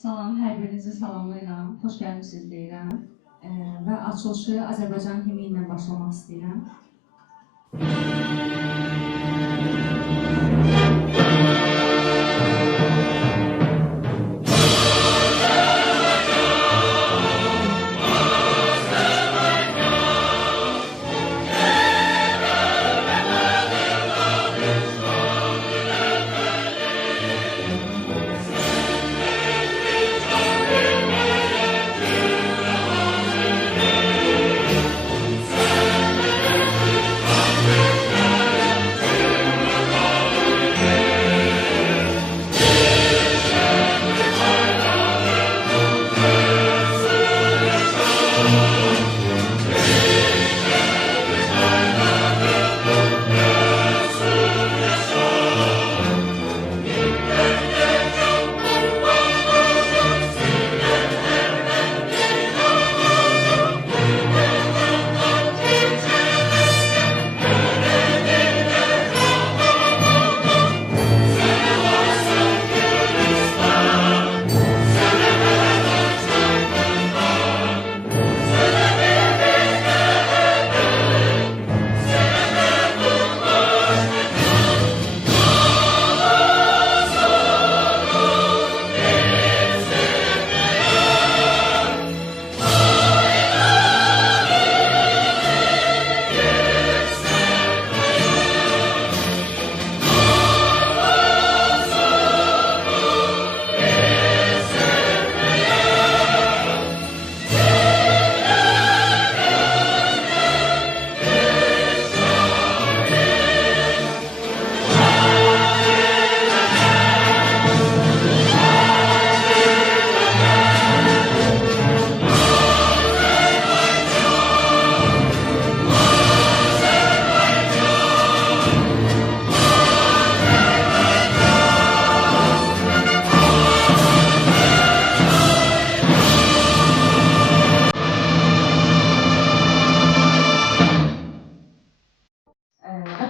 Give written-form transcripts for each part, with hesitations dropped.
Salam, hər birinizi salamlayıram, xoş gəlmişsiniz deyirəm və açılışı Azərbaycan himni ilə başlamaq istəyirəm.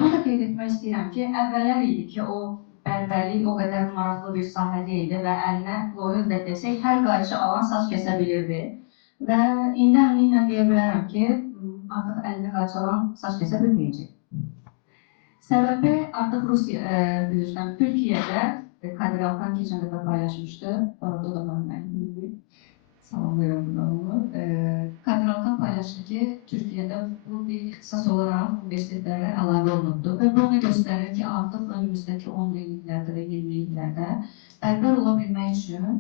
Bunu da qeyd etmək istəyirəm ki, əvvəllər idi ki, o bərbəlik o qədər maraqlı bir sahə deyildi və əlinə loyal da desək, hər qayışı alan saç kəsə bilirdi. Və indi əminlə deyə bilərəm ki, artıq əlinə qayış alan saç kəsə bilməyəcək. Səbəbi artıq Türkiyədə Kadir Alkan keçən dəfə paylaşmışdı. Orada da mən salamlayıram bunu. Kadir Alkan paylaşdı ki, Türkiyədə bu bir ixtisas olaraq universitetlərə əlavə olunubdur və bu onu göstərir ki, artıq önümüzdəki 10 illiklərdə və 20 illiklərdə bərbər ola bilmək üçün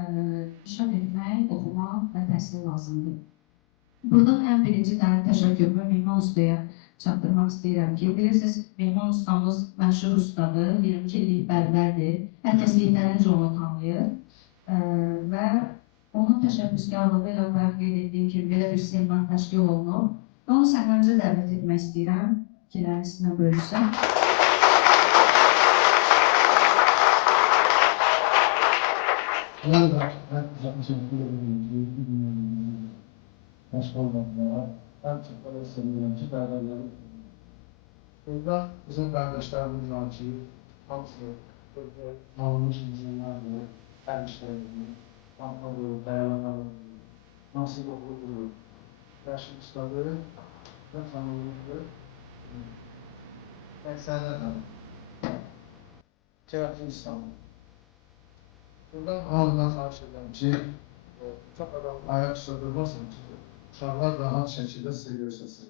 inkişaf etmək, oxumaq və təhsil lazımdır. Buradan ən birinci dənə təşəkkürümü Mehman Ustaya çatdırmaq istəyirəm ki, bilirsiniz, Mehman ustamız məşhur ustadır, 22 illik bərbərdir, hər kəs yetərincə onu tanıyır və onun təşəbbüskarlığı ilə bayaq qeyd etdiyim kimi belə bir seminar təşkil olunub. Onu səhnəmizə dəvət etmək istəyirəm, fikirlərin üstünə bölüşsəm. Ben teşekkür ederim. Başka olanlara ben çok da seviyorum ki beraber. Burada bizim kardeşlerimiz var ki hamısı almış insanlarla hemşehrilerimiz, Anadolu, dayanamalı, nasıl okuldu, yaşımızdadır ve tanımlıdır. Ben senden cevap İstanbul. Buradan ağzından xahiş edirəm ki, çox adam ayaq üstə durmasın ki, uşaqlar rahat şəkildə sizi görsəsin.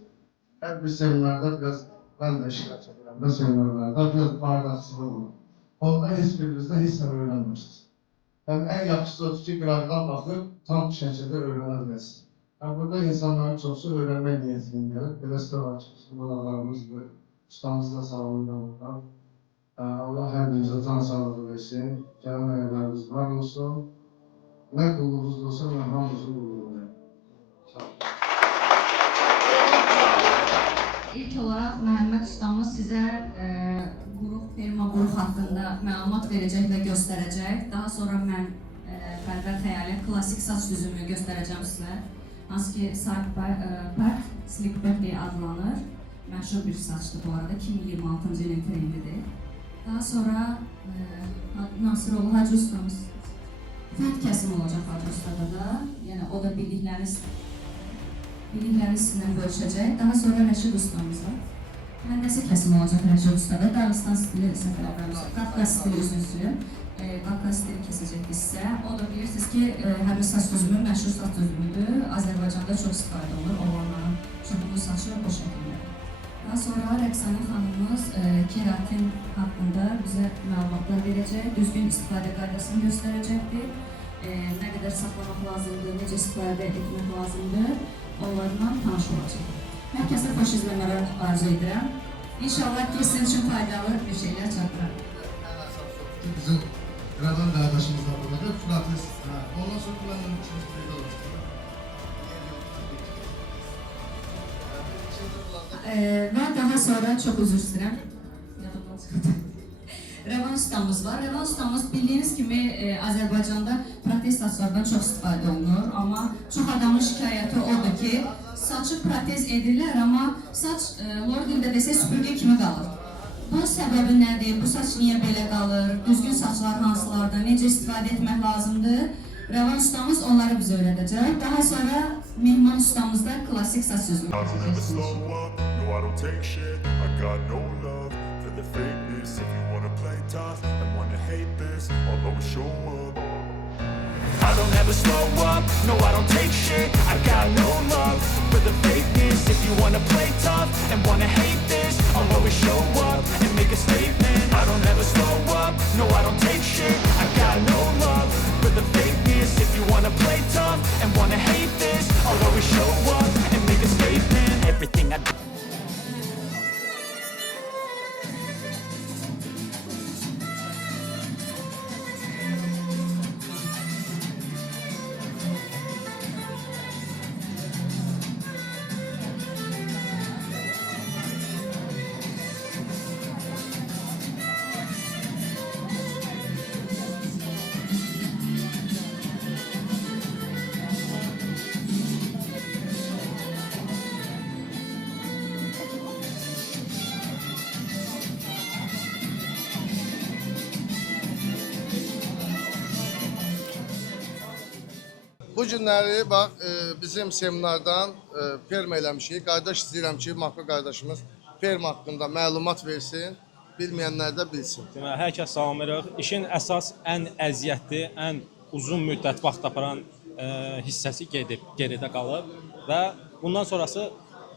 Hər bir seminarda biraz, mən də iştirak edirəm də seminarlarda, biraz bardaksızlıq olur. Onda heç birinizdə heç nə öyrənmirsiniz. Yəni, ən yaxşısı odur ki, qıraqdan baxıb, tam şəkildə öyrənəbilirsiniz. Yəni, burada insanların çoxsu öyrənmək niyyətini gəlir. Beləsi də var ki, bizim qonaqlarımızdır, ustamızı da sağlayırlar. Allah hər birinizə can sağlığı versin, gələn əyləriniz var olsun. Nə qulluğunuz olsa, mən hamımızın qulluğundayım. Sağ olun. İlk olaraq Məhəmməd ustamız sizə firma qrup haqqında məlumat verəcək və göstərəcək. Daha sonra mən bərbər xəyali klassik saç düzümünü göstərəcəm sizə. Hansı ki, Pert, Slick Back deyə adlanır. Məşhur bir saçdır bu arada, 2026-cı ilin trendidir. Daha sonra Nasiroğlu Hacı ustamız Tət kəsim olacaq Hacıstada da. Yəni o da bildikləri sizinlə bölüşəcək. Daha sonra Rəşid ustamız var. Həndəsi kəsim olacaq Rəşid ustada. Dağıstan stili səfərlərimiz, Qafqaz stili üzrüsü. Qafqaz stili kəsəcək hissə. O da bilirsiniz ki, həmin saç düzümü məşhur saç düzümüdür. Azərbaycanda çox istifadə olur. Oğlanların çoxlu saçı o şəkildə. Daha sonra Rəqsanə xanımımız keratin haqqında bizə məlumatlar verəcək. Düzgün istifadə qaydasını göstərəcəkdir. Nə qədər saxlamaq lazımdır, necə istifadə etmək lazımdır, onlarla tanış olacaq. Hər kəsə xoş izləmələr arzu edirəm. İnşallah ki, sizin üçün faydalı bir şeylər çatdırır. Bizim Rəvan qardaşımız da buradadır. Fıratız. Ondan sonra kullanılan üçümüz bir olur. Və daha sonra çox üzr istəyirəm. Rəvan ustamız var. Rəvan ustamız bildiyiniz kimi Azərbaycanda protez saçlardan çox istifadə olunur. Amma çox adamın şikayəti odur ki, saçı protez edirlər, amma saç lor dildə desək süpürgə kimi qalır. Bunun səbəbi nədir? Bu saç niyə belə qalır? Düzgün saçlar hansılarda? Necə istifadə etmək lazımdır? Rəvan ustamız onları bizə öyrədəcək. Daha sonra Mehman ustamız da klasik saç düzümü I don't ever slow up, no I don't take shit. I got no love for the fakeness. If you wanna play tough and wanna hate this, I'll always show up and make a statement. I don't ever slow up, no I don't take shit. I got no love for the fakeness. If you wanna play tough and wanna hate this, I'll always show up and make a statement. Everything I do. Bu günləri bax bizim seminardan ferma eləmişik. Qardaş istəyirəm ki, Makro qardaşımız ferma haqqında məlumat versin, bilməyənlər də bilsin. Deməli, hər kəs salamlayırıq. İşin əsas ən əziyyətli, ən uzun müddət vaxt aparan hissəsi geridə qalıb və bundan sonrası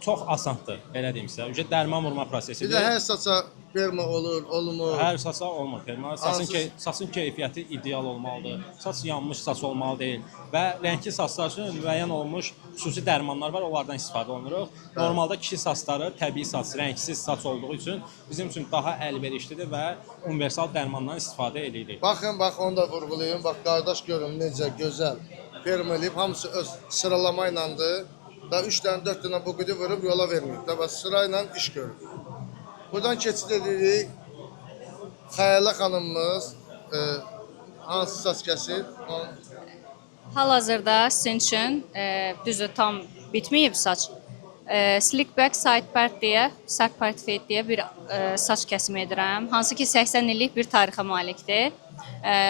çox asandır, belə deyim sizə. Ücret dərman vurma prosesidir. Bir də hər saça ferma olur, olmur. Hər saça olmur ferma. Saçın keyfiyyəti ideal olmalıdır. Saç yanmış saç olmalı deyil. Və rəngli saçlar üçün müəyyən olunmuş xüsusi dərmanlar var, onlardan istifadə olunuruq. Normalda kişi saçları təbii saç, rəngsiz saç olduğu üçün bizim üçün daha əlverişlidir və universal dərmandan istifadə edirik. Baxın, bax onu da vurğulayın. Bax qardaş görün necə gözəl ferma eləyib. Hamısı öz sıralama ilədir. Da 3 dənə, 4 dənə bu qıdı vurub yola verməyib. Da bax sırayla iş görür. Buradan keçid edirik. Xəyalə xanımımız hansı saç kəsir? Hal-hazırda sizin üçün düzü tam bitməyib saç. Slick back side part deyə, side part fade deyə bir saç kəsimi edirəm. Hansı ki 80 illik bir tarixə malikdir.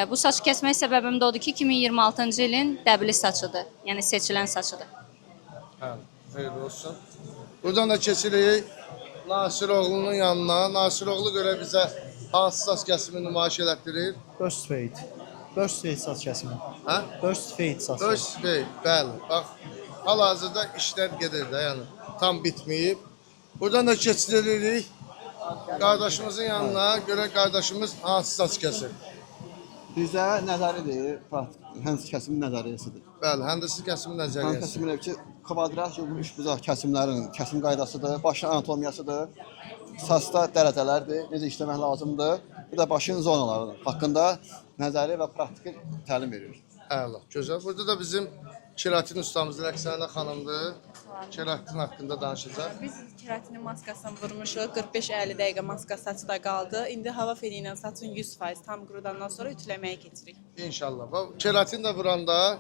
Bu saç kəsmək səbəbim də odur ki 2026-cı ilin dəbli saçıdır. Yəni seçilən saçıdır. Hə, xeyirli olsun. Buradan da keçirik Nasiroğlu'nun yanına. Nasiroğlu görə bizə hansı saç kəsimi nümayiş elətdirir? Burst fade. Burst fade saç kəsimi. Hə? Burst fade saç. Burst fade, bəli. Bax, hal-hazırda işlər gedir də, yəni tam bitməyib. Buradan da keçiririk qardaşımızın yanına. Görə qardaşımız hansı saç kəsir? Bizə nəzəridir, həndəsi kəsimin nəzəriyyəsidir. Bəli, həndəsi kəsimin Həndəsi nəzəriyyəsi. kəsimin ki, kvadrat bu üçbucaq kəsimlərin kəsim qaydasıdır, başın anatomiyasıdır, saçda dərəcələrdir, necə işləmək lazımdır. Bir də başın zonaları haqqında nəzəri və praktiki təlim veririk. Əla, gözəl. Burada da bizim keratin ustamız Rəqsanə xanımdır. Keratin haqqında danışacaq. Biz keratinin maskasını vurmuşuq. 45-50 dəqiqə maska saçda qaldı. İndi hava feni ilə saçın 100% tam qurudandan sonra ütüləməyə keçirik. İnşallah. Keratin də vuranda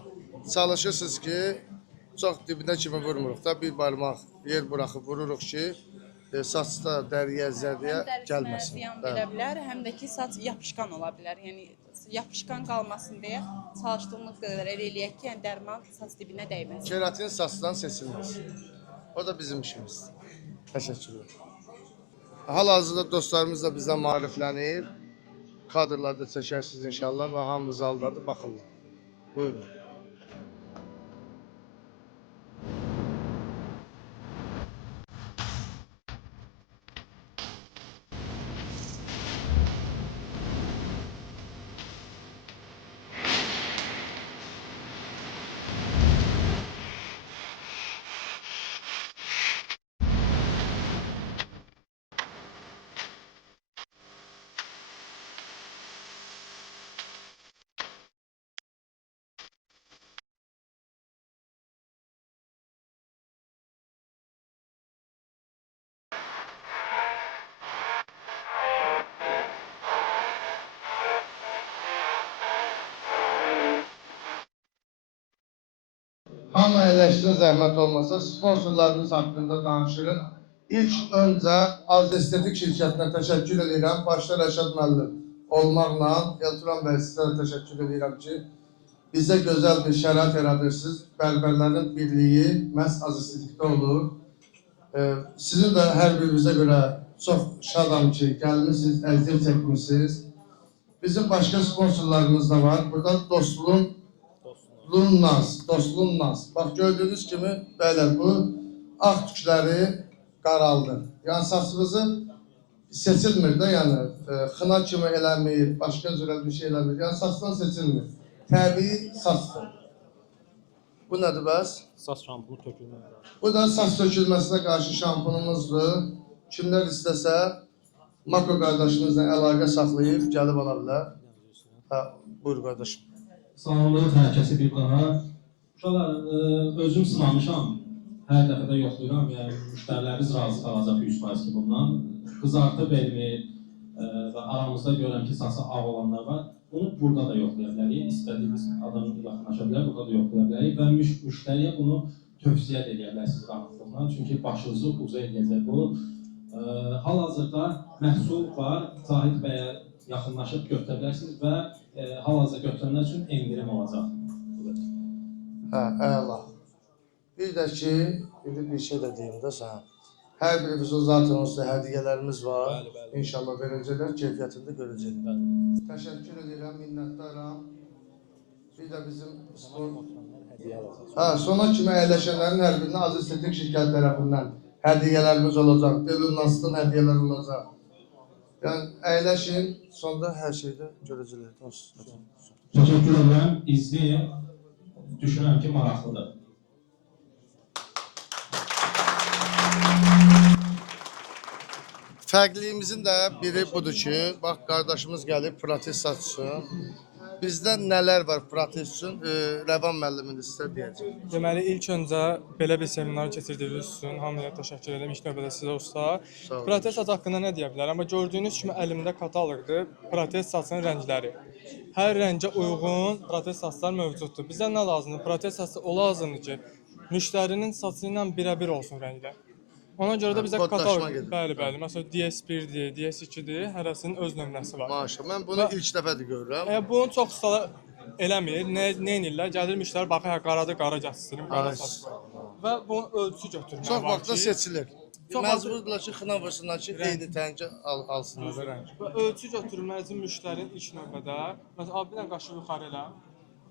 çalışırsınız ki, çox dibinə kimi vurmuruq da, bir barmaq yer buraxıb vururuq ki, saçda dəriyə, zərdiyə gəlməsin. Ziyan verə bilər, həm də ki saç yapışqan ola bilər. Yəni yapışqan qalmasın deyə çalışdığımız qədər elə eləyək ki, yəni dərman saç dibinə dəyməsin. Keratin saçdan seçilmez. O da bizim işimiz. Teşekkürler. Hal-hazırda dostlarımız da bizdən maariflənir. Kadrlarda çəkərsiniz inşallah və hamımız aldadır, baxırlar. Buyurun. Hamı əyləşsin, zəhmət olmasa sponsorlarınız haqqında danışırıq. İlk öncə Az Estetik şirkətinə təşəkkür edirəm. Başda Rəşad müəllim olmaqla Elturan bəy sizə də təşəkkür edirəm ki, bizə gözəl bir şərait yaradırsınız. Bərbərlərin birliyi məhz Az Estetikdə olur. Sizin də hər birinizə görə çox şadam ki, gəlmişsiniz, əziyyət çəkmişsiniz. Bizim başqa sponsorlarımız da var. Burada dostluğun Dostluğun. Bax gördüyünüz kimi bəylər bu ağ tükləri qaraldır. Yəni saçınızı seçilmir də, yəni xına kimi eləmir, başqa cürə bir şey eləmir. Yəni saçdan seçilmir. Təbii saçdır. Bu nədir bəs? Saç şampunu tökülmür. Bu da saç tökülməsinə qarşı şampunumuzdur. Kimlər istəsə Mako qardaşımızla əlaqə saxlayıb gəlib ala bilər. Buyur qardaşım. Salamlıq hər kəsə bir daha. Uşaqlar, özüm sınamışam. Hər dəfə də yoxlayıram. Yəni, müştərilərimiz razı qalacaq 100% ki, bundan. Qızartı vermir və aramızda görürəm ki, saçı ağ olanlar var. Bunu burada da yoxlaya bilərik. İstədiyiniz adam yaxınlaşa bilər, burada da yoxlaya bilərik. Və müştəriyə bunu tövsiyə edə bilərsiniz rahatlıqla. Çünki başınızı uca edəcək bu. Hal-hazırda məhsul var. Zahid bəyə yaxınlaşıb götürə bilərsiniz və hal-hazırda götürənlər üçün endirim olacaq. Əla. Bir də ki, bir şey də deyim də sən. Hər birimizin zaten onsuz hədiyyələrimiz var. İnşallah verəcəklər, keyfiyyətini də görəcəklər. Təşəkkür edirəm, minnətdaram. Bir də bizim sona kimi əyləşənlərin hər birinə Az Estetik şirkəti tərəfindən hədiyyələrimiz olacaq. Delunasdan hədiyyələr olacaq. Yəni əyləşin, sonda hər şeydə görəcəklər. Təşəkkür edirəm, izləyin. Düşünürəm ki, maraqlıdır. Fərqliyimizin də biri budur ki, bax qardaşımız gəlib protez saçsın. Bizdə nələr var protez üçün? Rəvan müəllimin sizə deyəcək. Deməli, ilk öncə belə bir seminar keçirdiyiniz üçün hamıya təşəkkür edirəm. İlk növbədə sizə usta. Protez saç haqqında nə deyə bilərəm? Amma gördüyünüz kimi əlimdə kataloqdur. Protez saçın rəngləri. Hər rəngə uyğun protez saçlar mövcuddur. Bizə nə lazımdır? Protez saçı o lazımdır ki, müştərinin saçı ilə birə-bir olsun rənglər. Ona görə də bizə kataloq, bəli, məsələn DS1-dir, DS2-dir, hərəsinin öz nömrəsi var. Maşallah, mən bunu ilk dəfədir görürəm. Bunu çox ustalar eləmir, nə edirlər? Gəlir müştəri baxır, qaradır, qara gətirin, qara saç. Və bunun ölçü götürmək var ki. Çox vaxtda seçilir. Məcburdurlar ki, xına vursunlar ki, eyni təngə alsınlar rəng. Və ölçü götürülməlidir müştərinin ilk növbədə. Məsələn, abi bir dənə qaşı yuxarı elə,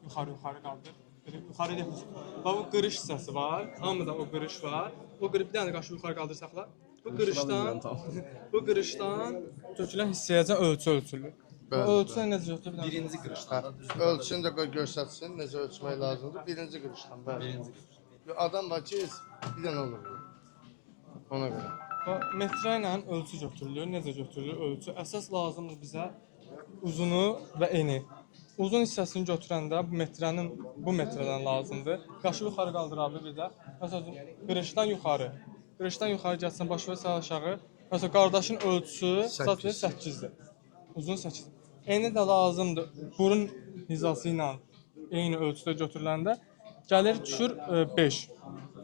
yuxarı qaldır. Yuxarı eləmişsin. Bax, bu qırış hissəsi var, hamıda o qırış var. O qırış bir dənə qaşı yuxarı qaldırsaxlar, bu qırışdan tökülən hissəyəcən ölçü ölçülür. Ölçülər necə götürülür? Birinci qırışdan. Ölçünü də göstərsin, necə ölçmək lazımdır. Birinci qırışdan, bəli. Adam var ki, bir dənə olur. Ona görə. Metrə ilə ölçü götürülür. Necə götürülür ölçü? Əsas lazımdır bizə uzunu və eni. Uzun hissəsini götürəndə bu metrədən lazımdır. Qaşı yuxarı qaldır abi bir də. Məsələn, qırışdan yuxarı. Qırışdan yuxarı gəlsən baş və sağ aşağı. Məsələn, qardaşın ölçüsü 8-dir. Uzun 8. Eni də lazımdır. Burun hizası ilə eyni ölçüdə götürüləndə gəlir düşür 5.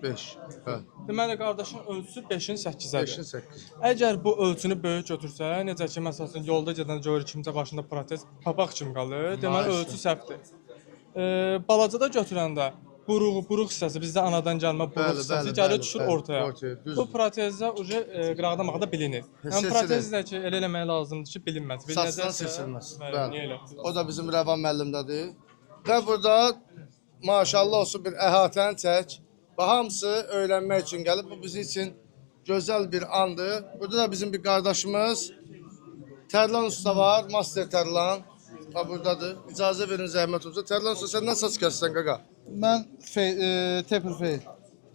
5. Bəli. Deməli qardaşın ölçüsü 5-in 8-ədir. 5-in 8. Əgər bu ölçünü böyük götürsə, necə ki məsələn yolda gedən görür kimsə başında protez papaq kimi qalır, deməli Maalesef. ölçü səhvdir. Balacada götürəndə buruq hissəsi bizdə anadan gəlmə buruq Bəli, hissəsi bəli, gəlir bəli, düşür bəli, ortaya. ortaya, düzdür. Bu protezdə uje qıraqdamaqda bilinir. Hiss Yəni edilir. protezdə ki elə eləmək lazımdır ki, bilinməz. Saçdan seçilməz. Bəli, Bəli. niyə elə? O da bizim Rəvan müəllimdədir. Və burada maşallah olsun bir əhatəni çək. Və hamısı öyrənmək üçün gəlib. Bu bizim üçün gözəl bir andır. Burada da bizim bir qardaşımız Tərlan usta var, Master Tərlan. Ha buradadır. İcazə verin zəhmət olsa. Tərlan usta sən nə saç kəssən qaqa? Mən Tepper Fey.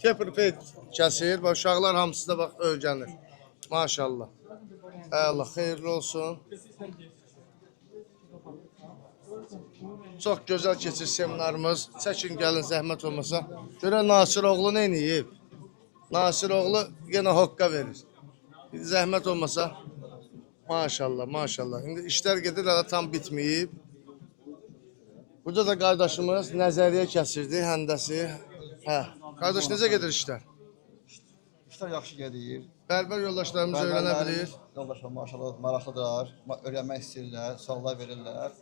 Kepir peyt kəsir. Bax uşaqlar hamısı da bax öyrənir. Maşallah. Allah xeyirli olsun. Çox gözəl keçir seminarımız. Çəkin gəlin zəhmət olmasa. Görə Nasir oğlu nə edib? Nasir oğlu yenə hoqqa verir. Zəhmət olmasa. Maşallah, maşallah. İndi işlər gedir, hələ tam bitməyib. Burada da qardaşımız nəzəriyyə kəsirdi, həndəsi. Hə. Qardaş necə gedir işlər? İşlər yaxşı gedir. Bərbər yoldaşlarımız öyrənə bilir. Yoldaşlar maşallah maraqlıdırlar. Öyrənmək istəyirlər, suallar verirlər.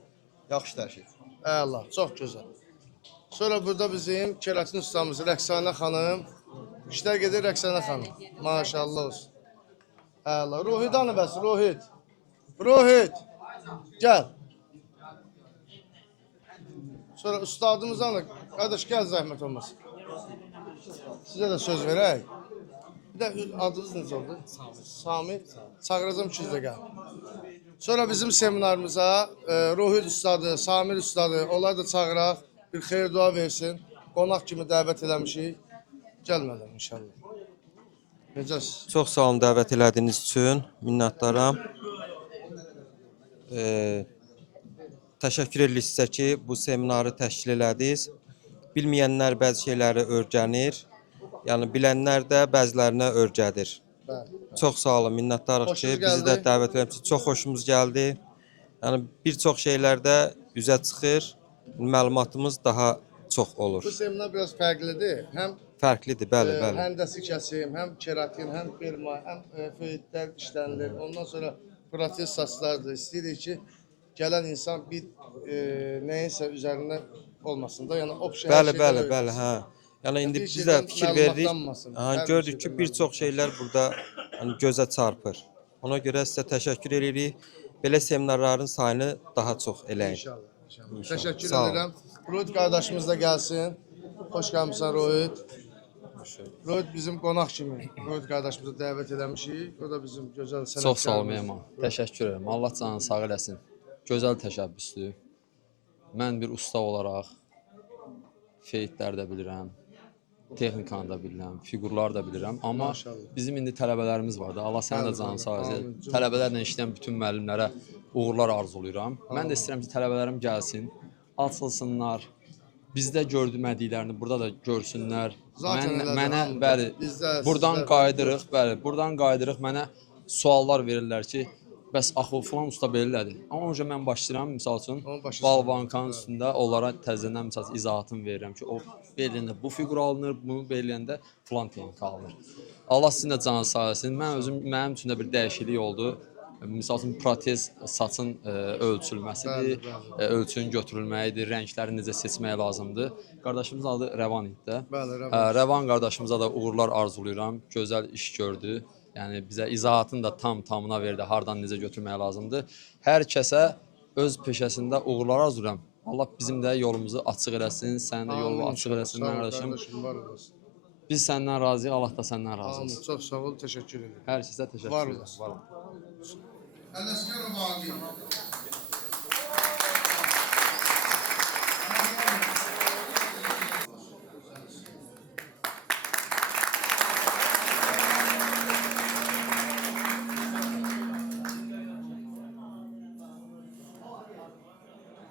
Yaxşı hər şey. Əla, çox gözəl. Sonra burada bizim keratin ustamız Rəqsanə xanım. İşlər gedir Rəqsanə xanım. Maşallah olsun. Əla. Ruhid hanı bəs, Ruhid? Ruhid. Gəl. Sonra ustadımız hanı? Qardaş gəl zəhmət olmasın. Sizə də söz verək. Bir də adınız necə oldu? Sami. Çağıracam ikiniz də gəl. Sonra bizim seminarımıza Ruhid ustadı, Samir ustadı, onlar da çağıraq, bir xeyir dua versin. Qonaq kimi dəvət eləmişik. Gəlmədən inşallah. Necəsiz? Çox sağ olun dəvət elədiyiniz üçün, minnətdaram. Təşəkkür edirik sizə ki, bu seminarı təşkil elədiniz. Bilməyənlər bəzi şeyləri öyrənir. Yəni bilənlər də bəzilərinə öyrədir. Çox sağ olun, minnətdarıq ki, bizi də dəvət etdiyiniz üçün çox xoşumuz gəldi. Yəni bir çox şeylərdə üzə çıxır, məlumatımız daha çox olur. Bu seminar biraz fərqlidir. Həm Fərqlidir, bəli, bəli. həndəsi kəsim, həm keratin, həm firma, həm feytlər işlənilir. Ondan sonra protez saçlardır. İstəyirik ki, gələn insan bir nəyinsə üzərində olmasın da. Yəni opsiya hər Bəli, şeydən bəli, öyrənsin. bəli, hə. Yəni indi Bir biz də şeydən fikir veririk. məlumatlanmasın. Aha, Hər bir gördük ki, şeydən bir çox şeylər burada yəni gözə çarpır. Ona görə sizə təşəkkür edirik. Belə seminarların sayını daha çox eləyin. İnşallah. Təşəkkür Sağ olun. edirəm. Ruhid qardaşımız da gəlsin. Xoş gəlmisən Ruhid. Ruhid bizim qonaq kimi. Ruhid qardaşımızı dəvət eləmişik. O da bizim gözəl sənətkarımız. Çox sağ ol Mehman. Təşəkkür edirəm. Allah canını sağ eləsin. Gözəl təşəbbüsdür. Mən bir usta olaraq feytlər də bilirəm, texnikanı da bilirəm, fiqurlar da bilirəm. Amma bizim indi tələbələrimiz var da. Allah sənin də canını sağ eləsin. Tələbələrlə işləyən bütün müəllimlərə uğurlar arzulayıram. Mən də istəyirəm ki, tələbələrim gəlsin, açılsınlar. Bizdə gördümədiklərini burada da görsünlər. Mənə bəli, buradan qaydırıq, bəli, buradan qaydırıq mənə suallar verirlər ki, bəs axı filan usta belədir. Amma önce mən başlayıram, misal üçün, balvankanın üstündə onlara təzədən misal üçün izahatını verirəm ki, o belirləndə bu fiqur alınır, bunu belirləndə filan texnika alınır. Allah sizin də canı sağ olsun. Mənim üçün də bir dəyişiklik oldu. Misal üçün, protez saçın ölçülməsidir, ölçünün götürülməyidir, rəngləri necə seçmək lazımdır. Qardaşımızın adı Rəvan idi də. Rəvan qardaşımıza da uğurlar arzulayıram, gözəl iş gördü. Yəni bizə izahatını da tamına verdi, hardan necə götürmək lazımdır. Hər kəsə öz peşəsində uğurlar arzulayıram. Allah bizim də yolumuzu açıq eləsin, sənin də yolunu açıq eləsin, mən qardaşım. Biz səndən razıyıq, Allah da səndən razı olsun. Çox sağ ol, təşəkkür edirəm. Hər kəsə təşəkkür edirəm. Var olun. Ələskər Vali.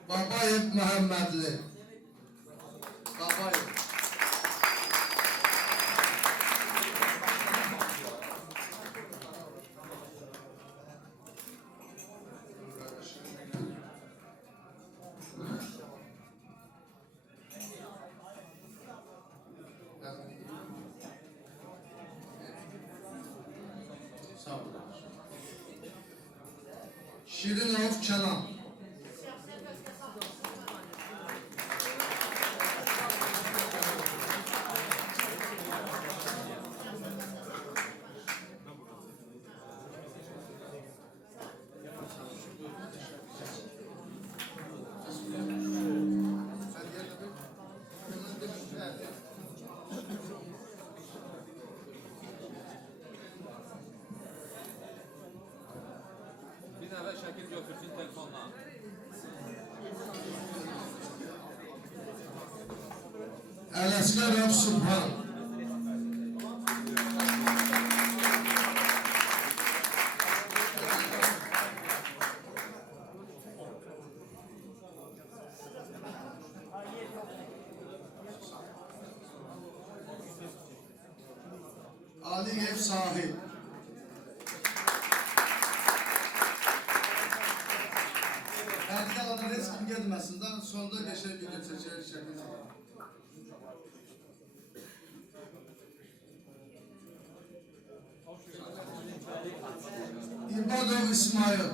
Babayev Məhəmmədli. Babayev. Şirinov Kenan. Bir nəfər şəkil götürsün telefonla. Ələsgərov Subhan. Aliyev Sahib. Hərdə alanlar heç kim gedməsin də, sonda qəşəng video çəkər, şəkil çəkər. İbadov İsmail.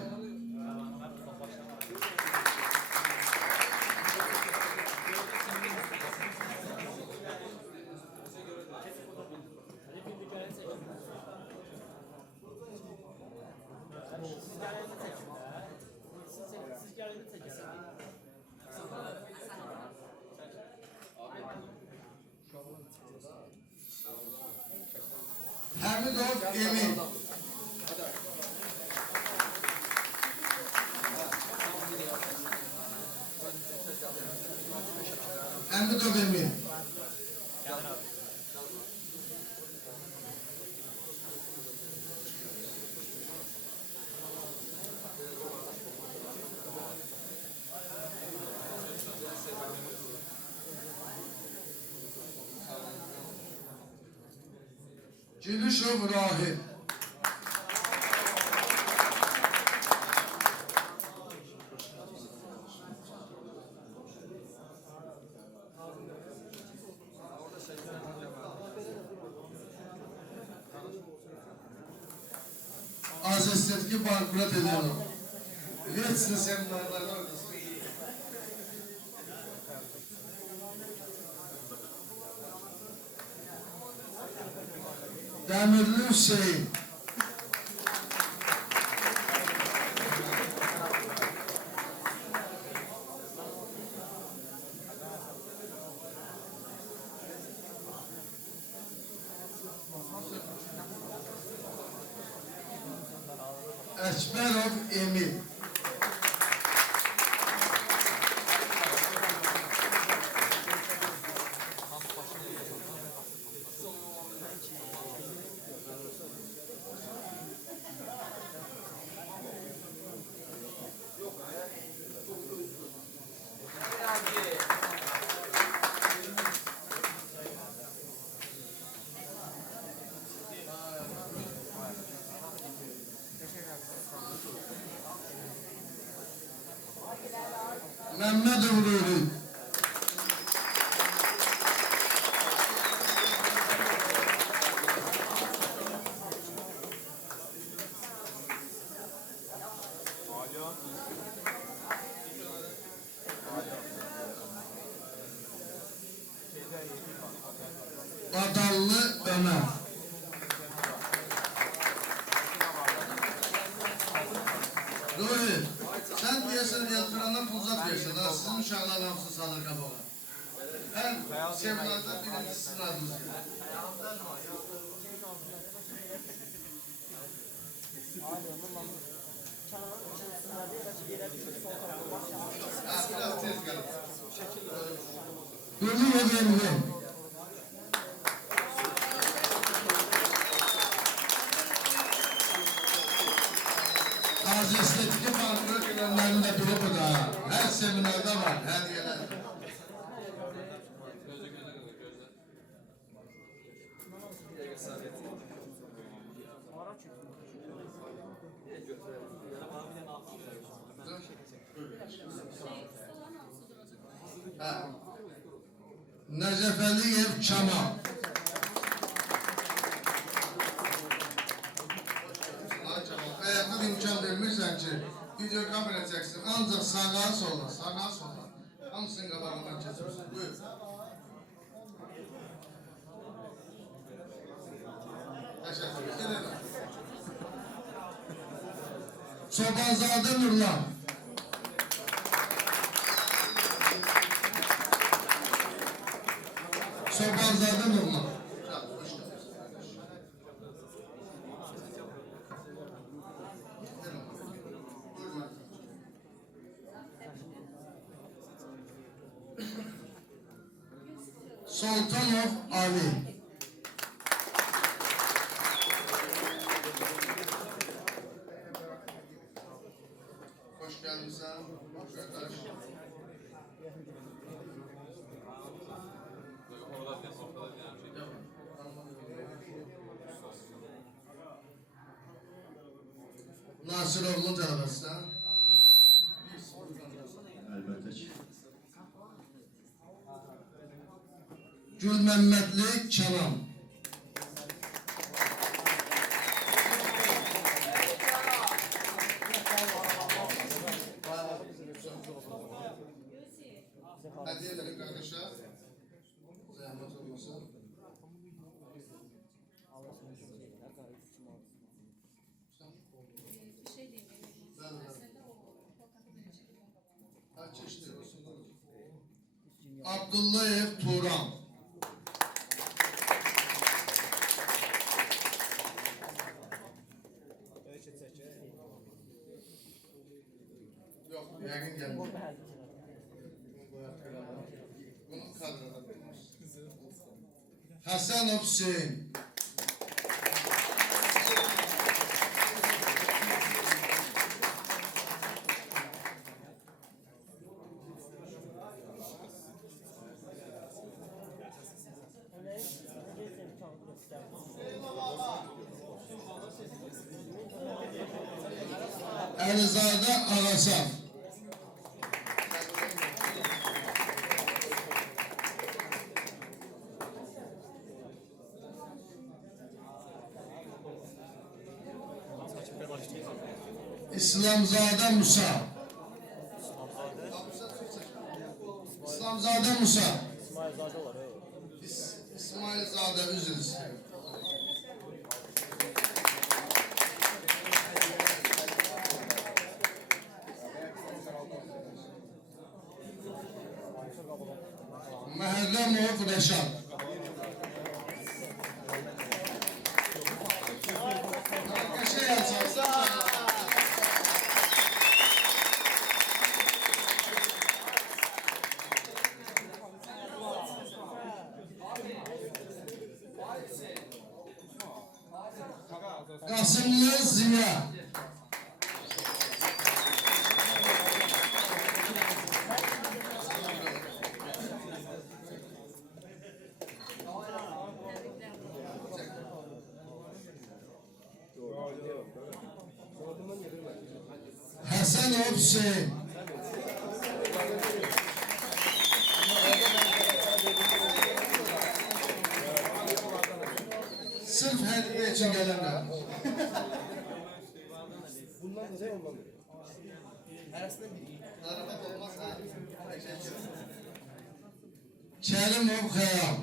Hamidov Emin. Hamidov Emin. Gülüşov Rahim. Az estetik bankrat ediyorum. Geçsin seminerlerden oradasın. Demirli Hüseyin. Ekberov Emil. Mehmetov Ruhi. Badallı Ömer. Ruhi, sen diyorsun yatırana pulzat versin. Ha, sizin uşaklar hamısı salır kabağa. Her seminarda birinci sizin adınız. Ha, biraz tez gelin. Ruhi efendim. Az estetik bankrat gelenlerinde biri bu da. Her seminerde var, her yere. Necef Aliyev Çamal. Hayatın imkan vermişsen ki video kamera çəksin. Ancaq sağa sola, sağa sola. Hamısının qabağından keçirsin. Buyur. Təşəkkür ederim. Çobanzadə Nurlan. Çobanzadə Nurlan. Sultanov Ali. Hoş geldin sen. Hoş geldin. Nasiroğlu cəbhəsi. Əlbəttə ki. Gülməmmədli Kənan. Hediye edelim kardeşler. Zahmet olmasın. Abdullayev Turan. Yok, yakın geldi. Bunun kadrına. Hasanov Hüseyin. Əlizade Ağasaf. İslamzade Musa. İslamzade Musa. İsmailzade üzr istiyorum. Məhərrəmov Rəşad. Qəşəng yazarsan. Qasımlı Ziya. Hasanov Hüseyin. Sırf hediye için gelenler. Bunlar güzel olmalı. Kerimov Xəyal.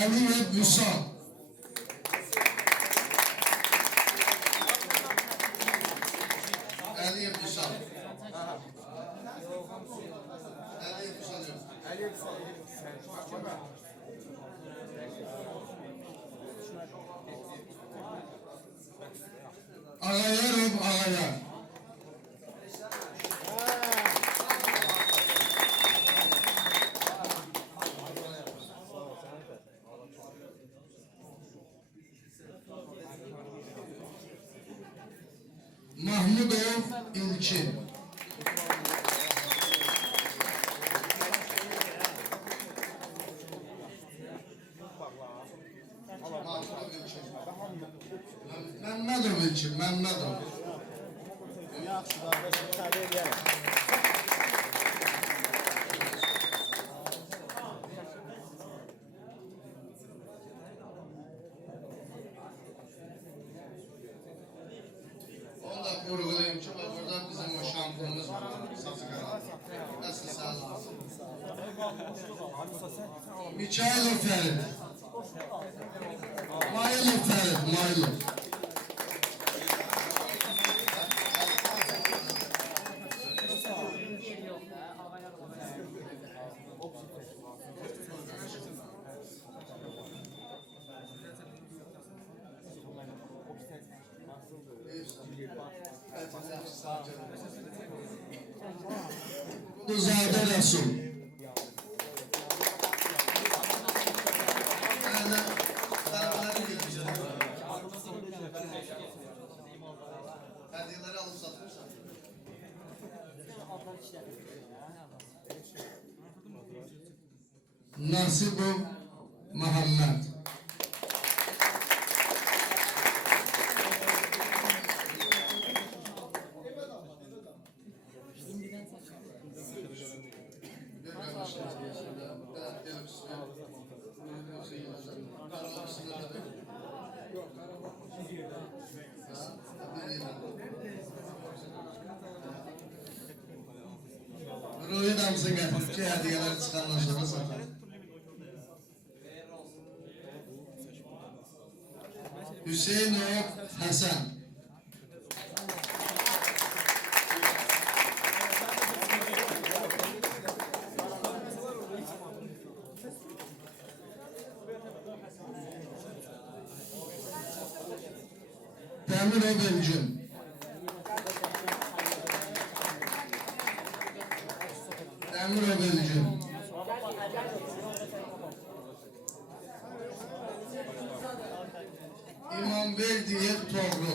Əliyev Vüsal. Əliyev Vüsal. Əliyev Vüsal yox. Əliyev Vüsal. Ağayarov Ağayar. Mahmudov İlkin. Məmmədov için, Məmmədov. Yaxşı, qardaşım, müsaade edərəm. Onu da vurgulayayım ki, bak burada bizim o şampiyonumuz var, saçı qara. Nasıl sağ olasın? Mikhailov Ferit. Mailov Ferit, Mailov. Quduzade Rəsul. Hədiyələri alıb satırsan. Nasibov Muhammed. Ruhi damıza gətirib ki, hədiyələri çıxandan sonra satar. Hüseynov Həsən. Dəmirov Elgün. Dəmirov Elgün. İmamverdiyev Toğru.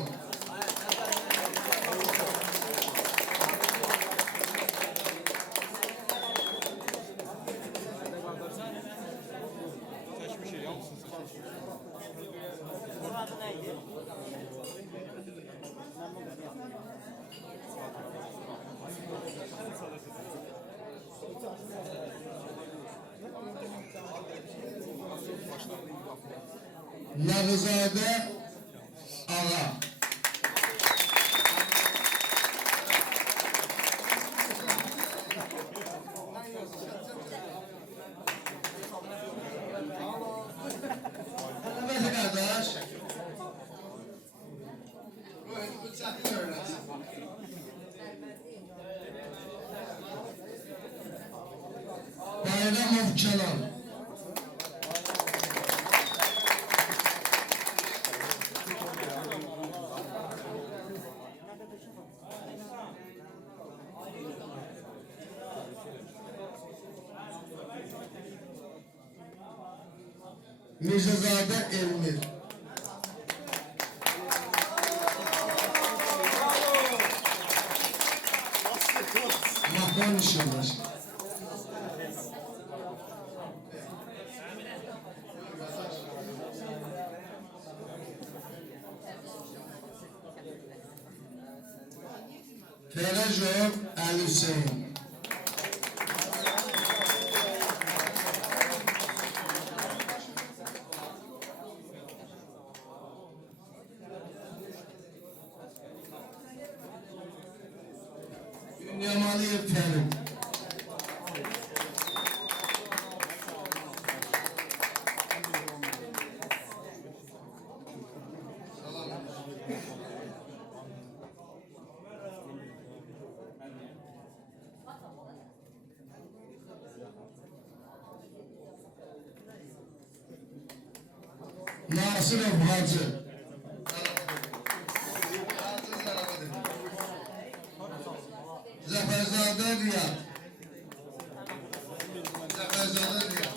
Nağızade Ağa. Hürmetli kardeş. Bu çətin öyrənsin. Bayramov Kenan. Mirzazade Elmir. Mahmut Nişanlar. Ferajov Ali Hüseyin. Yamaliyev Ferit. Nasırov Hacı. Zaferzade Riyad. Zaferzade Riyad.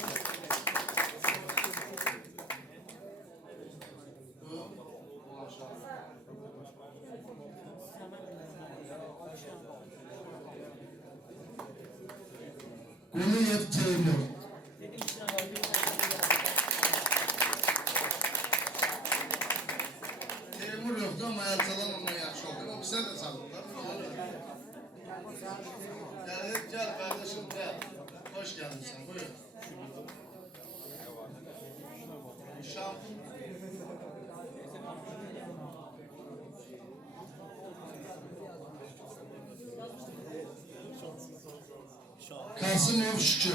Quliyev Teymur. Sen de sağlıklar. Gel kardeşim gel. Hoş geldin sen. Buyur. Şam. Kasımov Şükür.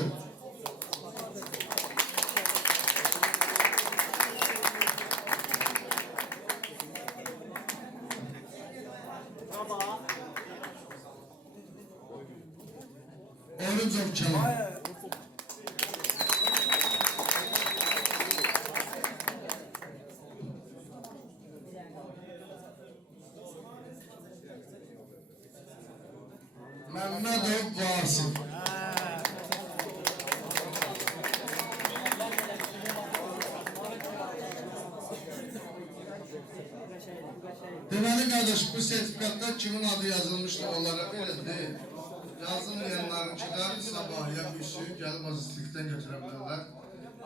Orucov Kemal. Mehmetov Vasif. Deməli qardaş, bu sertifikatda kimin adı yazılmıştı onlara belə deyil. Yazılmayanlarınki da sabah ya üsü gəlib azizlikdən götürə bilirlər.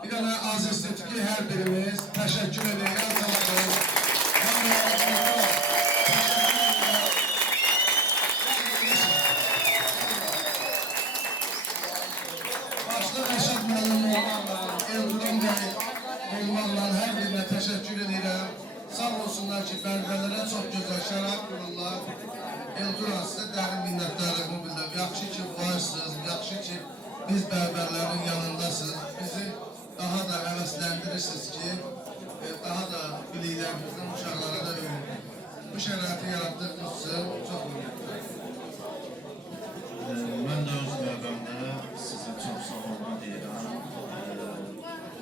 Bir dənə azizlik ki, hər birimiz təşəkkür edirəm. Başda Rəşad müəllim olmaqla, Elduran bəy olmaqla hər birinə təşəkkür edirəm. Sağ olsunlar ki, bərbələrə çox gözəl şərab qururlar. Elduran sizə dərin minnətdarlığımı bildirəm. Yaxşı ki, varsınız, yaxşı ki, biz bərbərlərin yanındasınız. Bizi daha da həvəsləndirirsiniz ki, daha da biliklərimizdən uşaqlara da öyrənək. Bu şəraiti yaratdığınız üçün çox minnətdarım. Mən də öz növbəmdə sizin çox sağ olma deyirəm.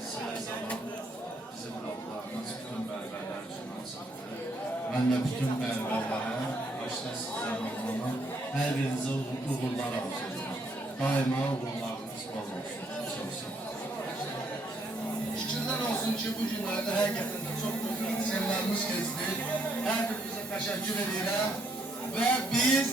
Sizə zaman bizim qapılarımız bütün bərbərlər üçün açıqdır. Mən də bütün bərbərlərə başda sizdən olmalı, hər birinizə uğurlar arzulayıram. Daima uğurlarınız bol olsun. Çox sağ olun. Şükürlər olsun ki, bu günlərdə həqiqətən də çox gözəl seminarımız keçdi. Hər birinizə təşəkkür edirəm və biz...